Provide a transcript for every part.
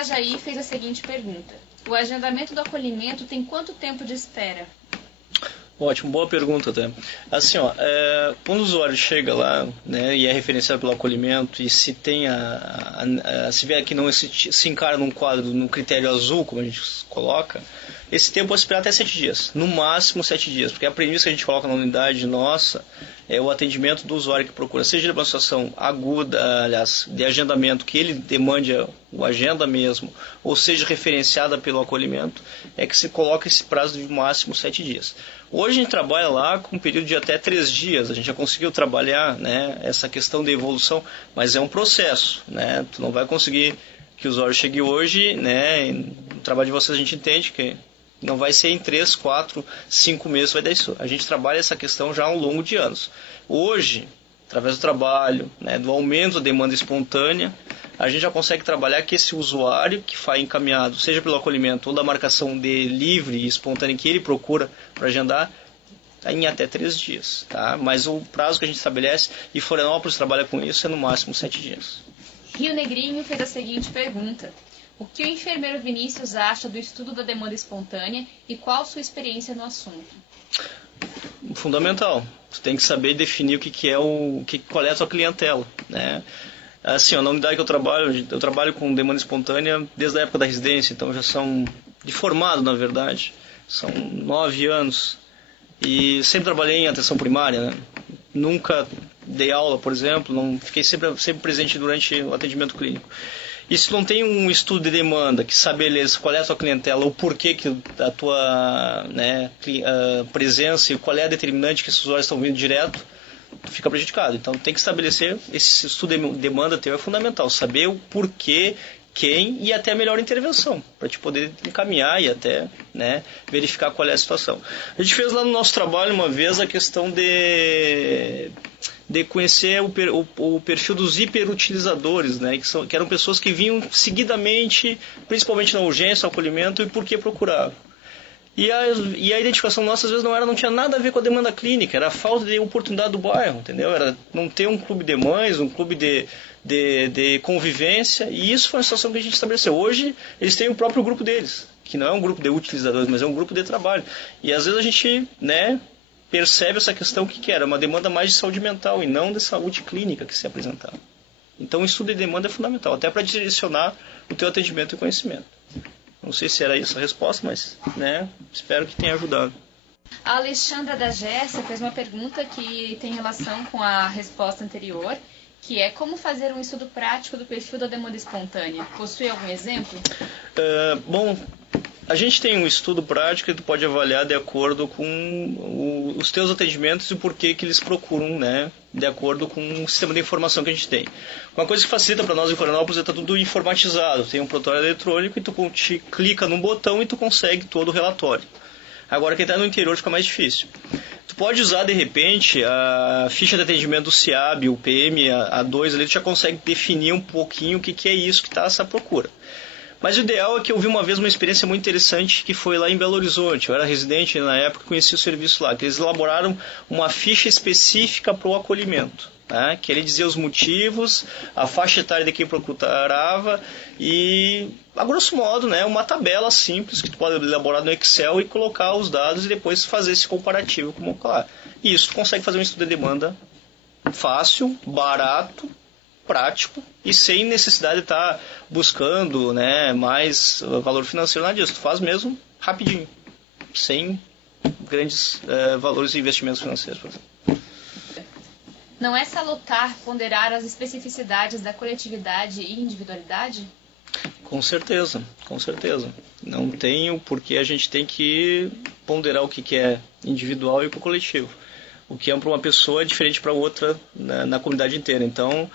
Itajaí fez a seguinte pergunta: o agendamento do acolhimento tem quanto tempo de espera? Ótimo, boa pergunta até. Assim, ó, quando o usuário chega lá, né, e é referenciado pelo acolhimento, e se tem se vê que não se encara num quadro, no critério azul, como a gente coloca, esse tempo pode esperar até 7 dias, no máximo 7 dias, porque a premissa que a gente coloca na unidade nossa é o atendimento do usuário que procura, seja de uma situação aguda, aliás, de agendamento, que ele demande o agenda mesmo, ou seja referenciada pelo acolhimento, é que se coloca esse prazo de máximo 7 dias. Hoje a gente trabalha lá com um período de até 3 dias, a gente já conseguiu trabalhar, né, essa questão de evolução, mas é um processo, né, tu não vai conseguir que o usuário chegue hoje, né, no trabalho de vocês a gente entende que não vai ser em 3, 4, 5 meses vai dar isso. A gente trabalha essa questão já ao longo de anos. Hoje, através do trabalho, né, do aumento da demanda espontânea, a gente já consegue trabalhar que esse usuário que foi encaminhado, seja pelo acolhimento ou da marcação de livre e espontânea que ele procura para agendar, em até 3 dias. Tá? Mas o prazo que a gente estabelece, e Florianópolis trabalha com isso, é no máximo 7 dias. Rio Negrinho fez a seguinte pergunta: o que o enfermeiro Vinícius acha do estudo da demanda espontânea e qual sua experiência no assunto? Fundamental. Tu tem que saber definir qual é a tua clientela, né? Assim, na unidade que eu trabalho com demanda espontânea desde a época da residência, então já são de formado, na verdade, são 9 anos e sempre trabalhei em atenção primária, né? Nunca dei aula, por exemplo, não fiquei sempre presente durante o atendimento clínico. E se não tem um estudo de demanda que estabeleça qual é a tua clientela, o porquê que a tua, né, presença e qual é a determinante que esses usuários estão vindo direto, tu fica prejudicado. Então tem que estabelecer, esse estudo de demanda teu é fundamental, saber o porquê, quem e até a melhor intervenção, para te poder encaminhar e até, né, verificar qual é a situação. A gente fez lá no nosso trabalho uma vez a questão de conhecer o perfil dos hiperutilizadores, né, que eram pessoas que vinham seguidamente, principalmente na urgência, no acolhimento, e por que procuravam. E a identificação nossa, às vezes, não tinha nada a ver com a demanda clínica, era a falta de oportunidade do bairro, entendeu? Era não ter um clube de mães, um clube de convivência, e isso foi uma situação que a gente estabeleceu. Hoje, eles têm o próprio grupo deles, que não é um grupo de utilizadores, mas é um grupo de trabalho. E às vezes a gente, né, percebe essa questão que era uma demanda mais de saúde mental e não de saúde clínica que se apresentava. Então o estudo de demanda é fundamental, até para direcionar o teu atendimento e conhecimento. Não sei se era isso a resposta, mas, né, espero que tenha ajudado. A Alexandra da Gessa fez uma pergunta que tem relação com a resposta anterior, que é como fazer um estudo prático do perfil da demanda espontânea. Possui algum exemplo? Bom, a gente tem um estudo prático que tu pode avaliar de acordo com os teus atendimentos e o porquê que eles procuram, né, de acordo com o sistema de informação que a gente tem. Uma coisa que facilita para nós em Florianópolis é que está tudo informatizado. Tem um protocolo eletrônico e tu clica num botão e tu consegue todo o relatório. Agora, quem está no interior fica mais difícil. Tu pode usar, de repente, a ficha de atendimento do CIAB, o PM A2, ali tu já consegue definir um pouquinho o que é isso que está essa procura. Mas o ideal é que eu vi uma vez uma experiência muito interessante que foi lá em Belo Horizonte. Eu era residente na época e conheci o serviço lá, que eles elaboraram uma ficha específica para o acolhimento, né? Que ele dizia os motivos, a faixa etária de quem procurava e, a grosso modo, né, uma tabela simples que tu pode elaborar no Excel e colocar os dados e depois fazer esse comparativo com o molecular. E isso tu consegue fazer um estudo de demanda fácil, barato, prático e sem necessidade de estar buscando, né, mais valor financeiro, nada disso. Tu faz mesmo rapidinho, sem grandes valores de investimentos financeiros, por exemplo. Não é salutar ponderar as especificidades da coletividade e individualidade? Com certeza, com certeza. Não tem o porquê a gente tem que ponderar o que é individual e o que é coletivo. O que é para uma pessoa é diferente para outra na comunidade inteira. Então,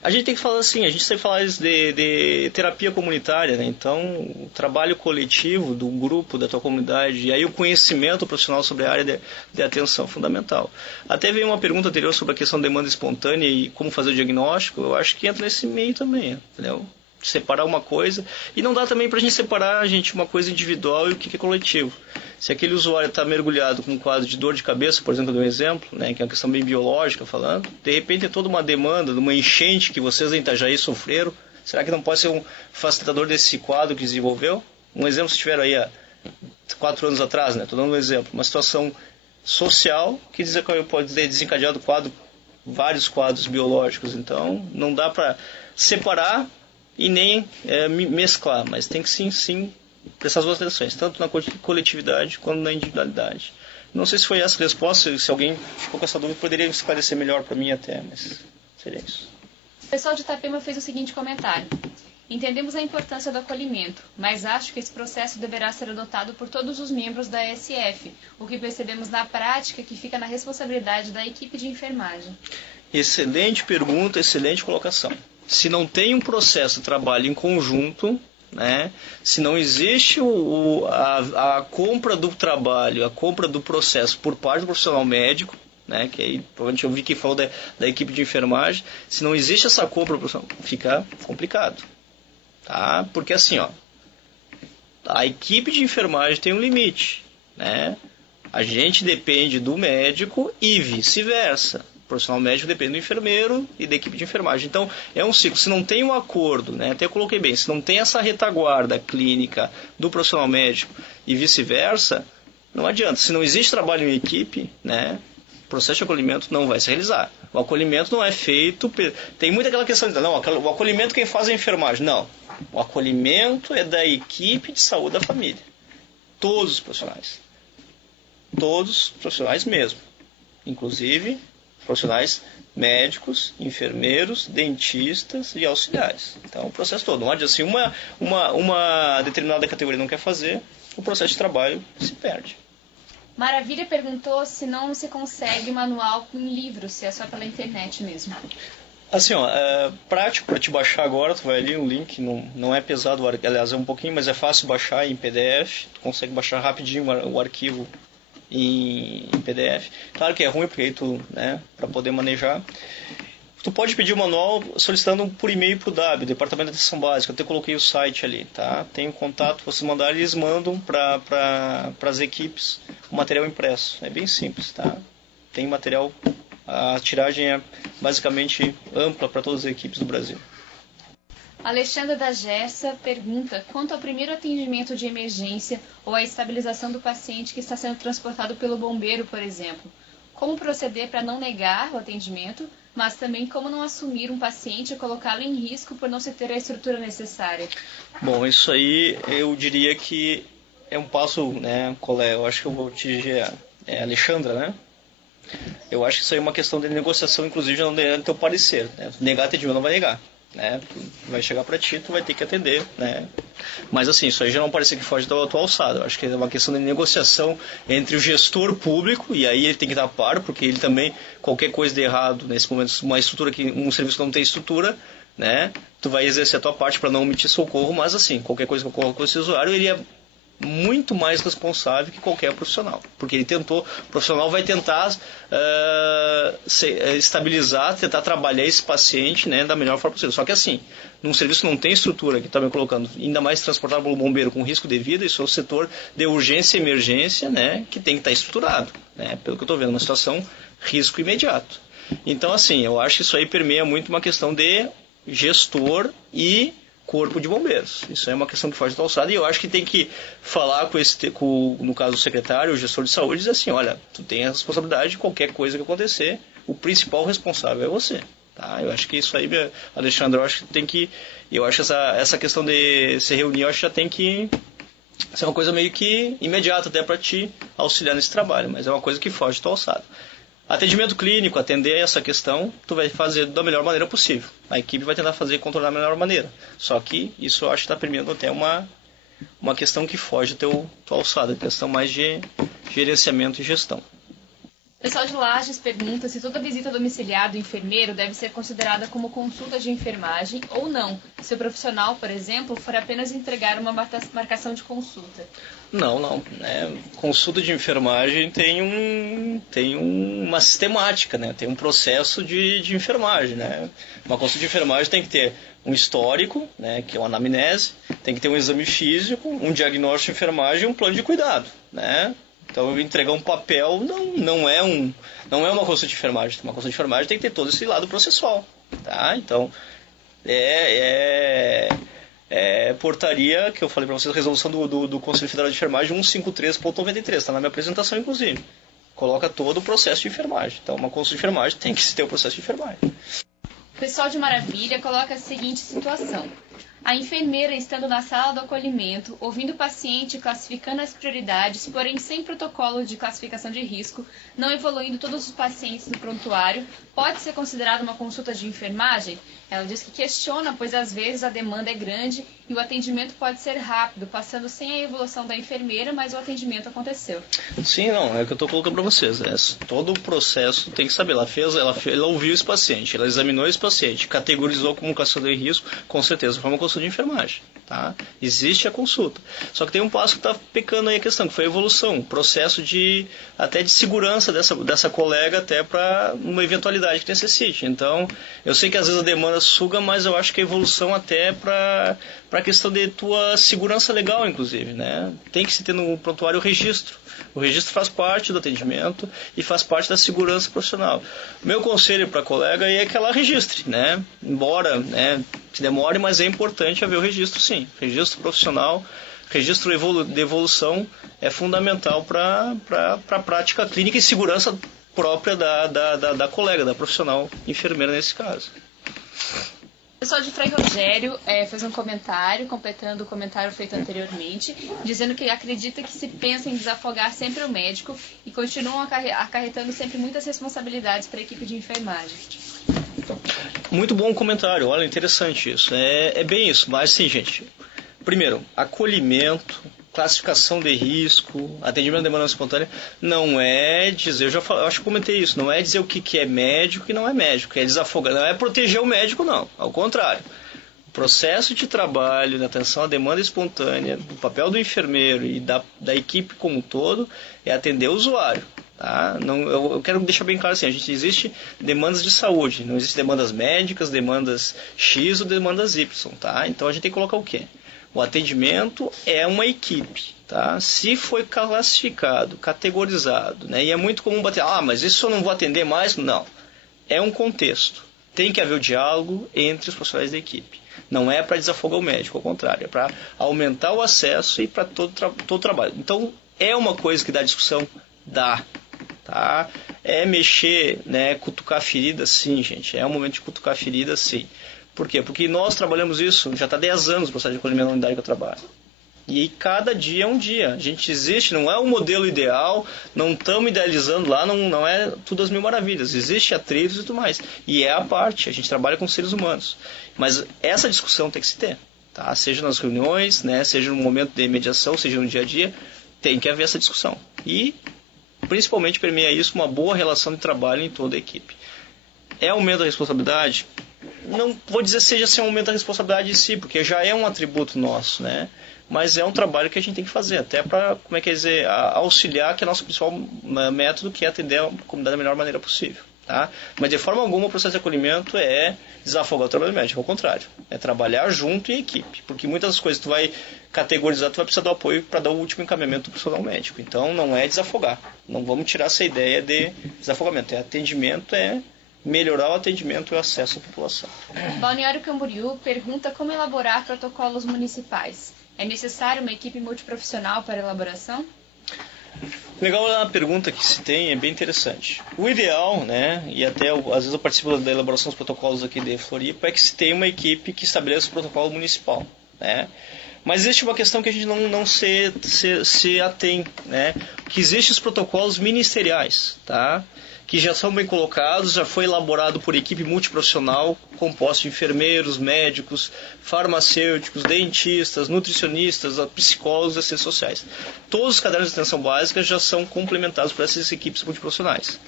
a gente tem que falar assim, a gente sempre fala de terapia comunitária, né? Então, o trabalho coletivo do grupo, da tua comunidade, e aí o conhecimento profissional sobre a área de atenção é fundamental. Até veio uma pergunta anterior sobre a questão da demanda espontânea e como fazer o diagnóstico, eu acho que entra nesse meio também, entendeu? Separar uma coisa, e não dá também para a gente separar, uma coisa individual e o que é coletivo. Se aquele usuário está mergulhado com um quadro de dor de cabeça, por exemplo, eu dou um exemplo, né, que é uma questão bem biológica falando, de repente é toda uma demanda de uma enchente que vocês em Itajaí sofreram, Será que não pode ser um facilitador desse quadro que desenvolveu? Um exemplo, se tiveram aí há 4 anos atrás, né? Estou dando um exemplo. Uma situação social que pode ter desencadeado vários quadros biológicos. Então, não dá para separar e nem mesclar, mas tem que sim prestar as duas atenções, tanto na coletividade quanto na individualidade. Não sei se foi essa a resposta, se alguém ficou com essa dúvida, poderia esclarecer melhor para mim até, mas seria isso. O pessoal de Itapema fez o seguinte comentário. Entendemos a importância do acolhimento, mas acho que esse processo deverá ser adotado por todos os membros da SF, o que percebemos na prática que fica na responsabilidade da equipe de enfermagem. Excelente pergunta, excelente colocação. Se não tem um processo de trabalho em conjunto, né, se não existe a compra do trabalho, a compra do processo por parte do profissional médico, né, que aí provavelmente eu vi que falou da equipe de enfermagem, se não existe essa compra, fica complicado. Tá? Porque assim, a equipe de enfermagem tem um limite, né? A gente depende do médico e vice-versa. O profissional médico depende do enfermeiro e da equipe de enfermagem. Então, é um ciclo. Se não tem um acordo, né? Até eu coloquei bem, se não tem essa retaguarda clínica do profissional médico e vice-versa, não adianta. Se não existe trabalho em equipe, né? O processo de acolhimento não vai se realizar. O acolhimento não é feito... Tem muita aquela questão de... Não, o acolhimento quem faz é a enfermagem. Não. O acolhimento é da equipe de saúde da família. Todos os profissionais. Todos os profissionais mesmo. Inclusive, profissionais médicos, enfermeiros, dentistas e auxiliares. Então, o processo todo. Não adianta assim, uma determinada categoria não quer fazer, o processo de trabalho se perde. Maravilha perguntou se não se consegue manual com livro, se é só pela internet mesmo. Assim, é prático para te baixar agora, tu vai ali, um link, não é pesado, aliás, é um pouquinho, mas é fácil baixar em PDF, tu consegue baixar rapidinho o arquivo em PDF. Claro que é ruim, porque aí tu, né, para poder manejar. Tu pode pedir o manual solicitando por e-mail para o DAB, Departamento de Atenção Básica. Eu até coloquei o site ali, tá? Tem um contato, vocês mandarem, eles mandam para as equipes o material impresso. É bem simples, tá? Tem material, a tiragem é basicamente ampla para todas as equipes do Brasil. Alexandra da Gessa pergunta quanto ao primeiro atendimento de emergência ou a estabilização do paciente que está sendo transportado pelo bombeiro, por exemplo. Como proceder para não negar o atendimento, mas também como não assumir um paciente e colocá-lo em risco por não se ter a estrutura necessária? Bom, isso aí eu diria que é um passo, né, colega? Eu acho que eu vou te dizer, Alexandra, né? Eu acho que isso aí é uma questão de negociação, inclusive, não é teu parecer. Né? Negar atendimento não vai negar. Né? Vai chegar para ti, tu vai ter que atender, né? Mas assim, isso aí já não parece que foge da tua alçada. Eu acho que é uma questão de negociação entre o gestor público, e aí ele tem que dar par, porque ele também, qualquer coisa de errado, nesse momento, uma estrutura um serviço que não tem estrutura, né? Tu vai exercer a tua parte para não omitir socorro, mas assim, qualquer coisa que ocorra com esse usuário, ele é muito mais responsável que qualquer profissional, porque ele tentou, o profissional vai tentar estabilizar, tentar trabalhar esse paciente, né, da melhor forma possível. Só que assim, num serviço que não tem estrutura, que está me colocando, ainda mais transportado pelo bombeiro com risco de vida, isso é o setor de urgência e emergência, né, que tem que estar estruturado, né, pelo que eu estou vendo, uma situação risco imediato. Então assim, eu acho que isso aí permeia muito uma questão de gestor e corpo de bombeiros. Isso é uma questão que foge da alçada, e eu acho que tem que falar no caso do secretário, o gestor de saúde, dizer assim, olha, tu tem a responsabilidade de qualquer coisa que acontecer, o principal responsável é você. Tá? Eu acho que isso aí, Alexandre, eu acho que essa questão de se reunir, eu acho que já tem que ser uma coisa meio que imediata até para te auxiliar nesse trabalho, mas é uma coisa que foge da tua alçada. Atendimento clínico, atender essa questão, tu vai fazer da melhor maneira possível. A equipe vai tentar fazer controlar da melhor maneira. Só que isso eu acho que está permitindo até uma questão que foge da tua alçada, questão mais de gerenciamento e gestão. O pessoal de Lages pergunta se toda visita domiciliar do enfermeiro deve ser considerada como consulta de enfermagem ou não, se o profissional, por exemplo, for apenas entregar uma marcação de consulta. Não. Consulta de enfermagem tem uma sistemática, né? Tem um processo de enfermagem. Né? Uma consulta de enfermagem tem que ter um histórico, né? Que é uma anamnese, tem que ter um exame físico, um diagnóstico de enfermagem e um plano de cuidado. Né? Então, entregar um papel não é uma consulta de enfermagem. Uma consulta de enfermagem tem que ter todo esse lado processual. Tá? Então, Portaria, que eu falei para vocês, resolução do Conselho Federal de Enfermagem 153.93, está na minha apresentação, inclusive. Coloca todo o processo de enfermagem. Então, uma consulta de enfermagem tem que ter o processo de enfermagem. O pessoal de Maravilha coloca a seguinte situação. A enfermeira estando na sala do acolhimento, ouvindo o paciente, classificando as prioridades, porém sem protocolo de classificação de risco, não evoluindo todos os pacientes do prontuário, pode ser considerada uma consulta de enfermagem? Ela diz que questiona, pois às vezes a demanda é grande e o atendimento pode ser rápido, passando sem a evolução da enfermeira, mas o atendimento aconteceu. Sim, não, é o que eu estou colocando para vocês. Todo o processo tem que saber. Ela ouviu esse paciente, ela examinou esse paciente, categorizou como caçador de risco, com certeza foi uma consulta de enfermagem. Tá? Existe a consulta. Só que tem um passo que está pecando aí a questão, que foi a evolução, o processo até de segurança dessa colega até para uma eventualidade que necessite. Então, eu sei que às vezes a demanda suga, mas eu acho que a evolução até para a questão de tua segurança legal, inclusive, né? Tem que se ter no prontuário o registro. O registro faz parte do atendimento e faz parte da segurança profissional. Meu conselho para a colega é que ela registre, né? Embora, né, que demore, mas é importante haver o registro, sim. Registro profissional, registro de evolução é fundamental para a prática clínica e segurança própria da colega, da profissional enfermeira nesse caso. O pessoal de Frei Rogério fez um comentário, completando o comentário feito anteriormente, dizendo que acredita que se pensa em desafogar sempre o médico e continuam acarretando sempre muitas responsabilidades para a equipe de enfermagem. Muito bom comentário, olha, interessante isso. É bem isso, mas sim, gente. Primeiro, acolhimento, classificação de risco, atendimento de demanda espontânea, não é dizer, eu acho que comentei isso, não é dizer o que é médico e o que não é médico, é desafogar, não é proteger o médico, não, ao contrário. O processo de trabalho, de atenção à demanda espontânea, o papel do enfermeiro e da equipe como um todo é atender o usuário. Tá? Não, eu quero deixar bem claro assim, existe demandas de saúde, não existem demandas médicas, demandas X ou demandas Y, tá? Então a gente tem que colocar o quê? O atendimento é uma equipe, tá? Se foi classificado, categorizado, né? E é muito comum bater, mas isso eu não vou atender mais? Não. É um contexto. Tem que haver o diálogo entre os profissionais da equipe. Não é para desafogar o médico, ao contrário, é para aumentar o acesso e para todo o trabalho. Então, é uma coisa que dá discussão? Dá. Tá? É mexer, né? Cutucar a ferida, sim, gente. É um momento de cutucar a ferida, sim. Por quê? Porque nós trabalhamos isso, já está 10 anos o processo de acolhimento na unidade que eu trabalho. E cada dia é um dia. A gente existe, não é um modelo ideal, não estamos idealizando lá, não é tudo as mil maravilhas. Existe atritos e tudo mais. E é a parte, a gente trabalha com seres humanos. Mas essa discussão tem que se ter. Tá? Seja nas reuniões, né? Seja no momento de mediação, seja no dia a dia, tem que haver essa discussão. E, principalmente, permeia isso uma boa relação de trabalho em toda a equipe. É aumento da responsabilidade? Não vou dizer seja assim um aumento da responsabilidade em si, porque já é um atributo nosso, né? Mas é um trabalho que a gente tem que fazer, até para, auxiliar, que é o nosso principal método, que é atender a comunidade da melhor maneira possível. Tá? Mas de forma alguma o processo de acolhimento é desafogar o trabalho médico, ao contrário. É trabalhar junto em equipe, porque muitas das coisas que tu vai categorizar, tu vai precisar do apoio para dar o último encaminhamento do profissional médico. Então não é desafogar, não vamos tirar essa ideia de desafogamento, é atendimento, é melhorar o atendimento e o acesso à população. Balneário Camboriú pergunta como elaborar protocolos municipais. É necessário uma equipe multiprofissional para a elaboração? Legal a pergunta que se tem, é bem interessante. O ideal, né, e até às vezes eu participo da elaboração dos protocolos aqui de Floripa, é que se tenha uma equipe que estabeleça o protocolo municipal, né? Mas existe uma questão que a gente não se atém, né? Que existem os protocolos ministeriais, tá? Que já são bem colocados, já foi elaborado por equipe multiprofissional, composta de enfermeiros, médicos, farmacêuticos, dentistas, nutricionistas, psicólogos e assistentes sociais. Todos os cadernos de atenção básica já são complementados por essas equipes multiprofissionais.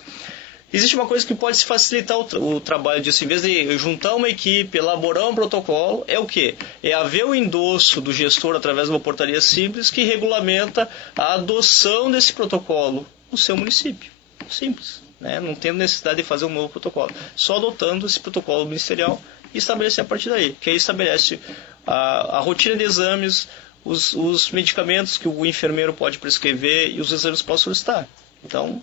Existe uma coisa que pode se facilitar o trabalho disso, em vez de juntar uma equipe, elaborar um protocolo, é o quê? É haver o endosso do gestor através de uma portaria simples que regulamenta a adoção desse protocolo no seu município. Simples. Né? Não tendo necessidade de fazer um novo protocolo, só adotando esse protocolo ministerial e estabelecer a partir daí, que aí estabelece a rotina de exames, os medicamentos que o enfermeiro pode prescrever e os exames que pode solicitar. Então,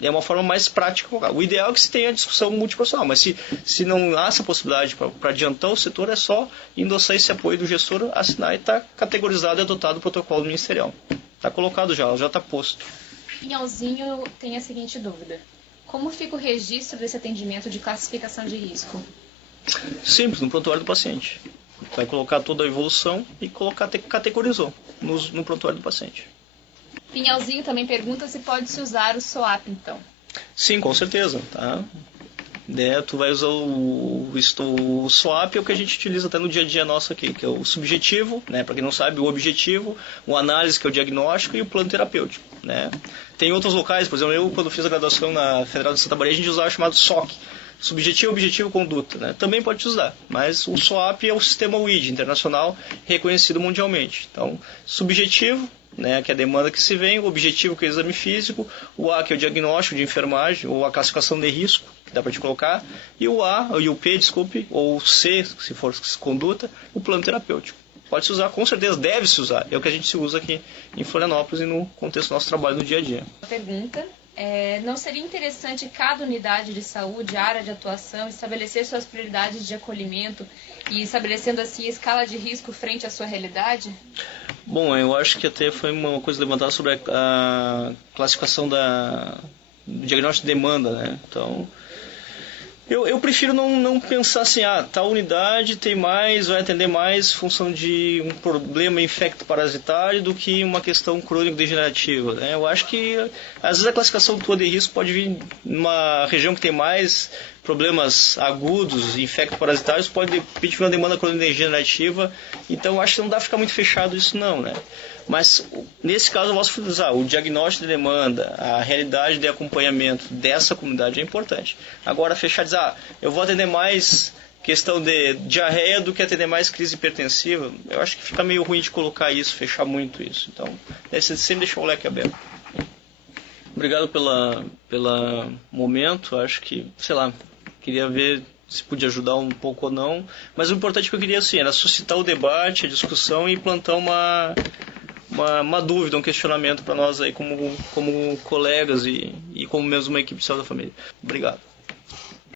É uma forma mais prática. O ideal é que se tenha a discussão multiprofissional, mas se não há essa possibilidade para adiantar o setor, é só endossar esse apoio do gestor, assinar e está categorizado e adotado o protocolo ministerial. Está colocado já está posto. Pinhalzinho tem a seguinte dúvida: como fica o registro desse atendimento de classificação de risco? Simples, no prontuário do paciente. Vai colocar toda a evolução e categorizou no prontuário do paciente. Pinhalzinho também pergunta se pode-se usar o SOAP, então. Sim, com certeza. Tá? Tu vai usar o SOAP, é o que a gente utiliza até no dia a dia nosso aqui, que é o subjetivo, né? Para quem não sabe, o objetivo, o análise, que é o diagnóstico, e o plano terapêutico. Né? Tem outros locais, por exemplo, eu quando fiz a graduação na Federal de Santa Maria, a gente usava o chamado SOC, subjetivo, objetivo, conduta. Né? Também pode usar, mas o SOAP é o sistema WID internacional reconhecido mundialmente. Então, subjetivo, né, que é a demanda que se vem, o objetivo, que é o exame físico, o A, que é o diagnóstico de enfermagem, ou a classificação de risco, que dá para te colocar, e o A, e o P, desculpe, ou o C, se for conduta, o plano terapêutico. Pode se usar, com certeza, deve se usar. É o que a gente se usa aqui em Florianópolis e no contexto do nosso trabalho no dia a dia. Pergunta: não seria interessante cada unidade de saúde, área de atuação, estabelecer suas prioridades de acolhimento e estabelecendo assim a escala de risco frente à sua realidade? Bom, eu acho que até foi uma coisa levantada sobre a classificação do diagnóstico de demanda, né? Então, eu prefiro não pensar assim, tal unidade tem mais, vai atender mais função de um problema infecto-parasitário do que uma questão crônico-degenerativa. Né? Eu acho que, às vezes, a classificação tua de risco pode vir numa região que tem mais problemas agudos, infecto-parasitários, pode de repente vir uma demanda crônico-degenerativa, então eu acho que não dá para ficar muito fechado isso não, né? Mas, nesse caso, eu posso utilizar o diagnóstico de demanda, a realidade de acompanhamento dessa comunidade é importante. Agora, fechar e dizer, eu vou atender mais questão de diarreia do que atender mais crise hipertensiva, eu acho que fica meio ruim de colocar isso, fechar muito isso. Então, deve ser sempre deixar o leque aberto. Obrigado pelo momento, acho que, queria ver se podia ajudar um pouco ou não, mas o importante que eu queria, assim, era suscitar o debate, a discussão e plantar uma dúvida, um questionamento para nós aí como colegas e como mesmo uma equipe de saúde da família. Obrigado.